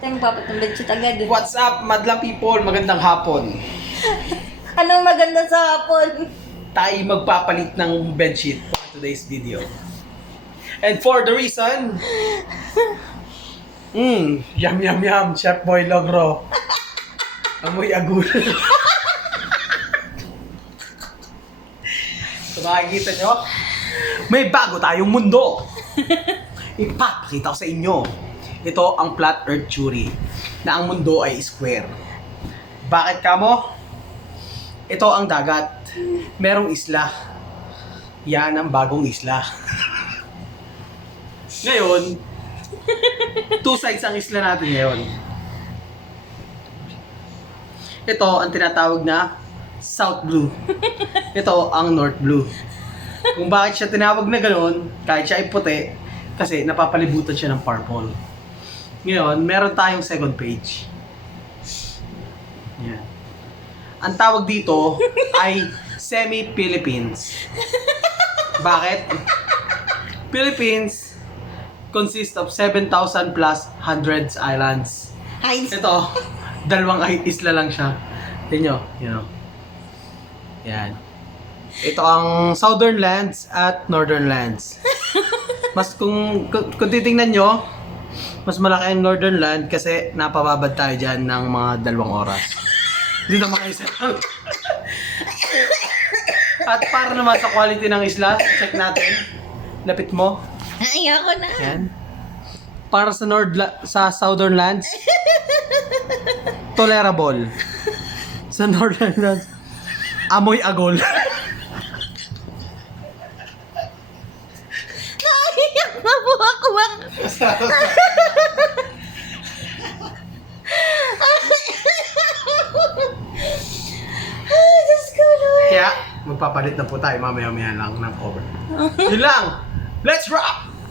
tayo magpapatong bedsheet agad. What's up, madlang people? Magandang hapon. Anong maganda sa hapon? Tayo magpapalit ng bedsheet for today's video. And for the reason... yum yum yum, Chef Boy Logro. Amoy agul. So makikita nyo, may bago tayong mundo. Ipapakita ko sa inyo. Ito ang flat earth theory na ang mundo ay square. Bakit kamo? Ito ang dagat. Merong isla. Yan ang bagong isla. Ngayon, two sides ang isla natin ngayon. Ito ang tinatawag na South Blue. Ito ang North Blue. Kung bakit siya tinawag na ganoon, kahit siya ay puti, kasi napapalibutan siya ng purple. Ngayon, meron tayong second page. Yan. Ang tawag dito ay semi-Philippines. Bakit? Philippines consists of 7,000 plus hundreds islands. Ito, dalawang isla lang siya. Tingnan nyo, Yan. Ito ang southern lands at northern lands. Mas kung titingnan nyo, mas malaki ang northern land kasi napababad tayo dyan ng mga 2 oras. Hindi na makaisa lang. At para naman sa quality ng isla, check natin. Lapit mo. Ayoko na. Yan. Para sa sa southern lands, tolerable. Sa northern lands, amoy agol. Naiyak na po ako. Ay, Diyos ko, Lord. Kaya, magpapalit na po tayo mamaya-maya lang ng cover. Yun lang! Let's rock!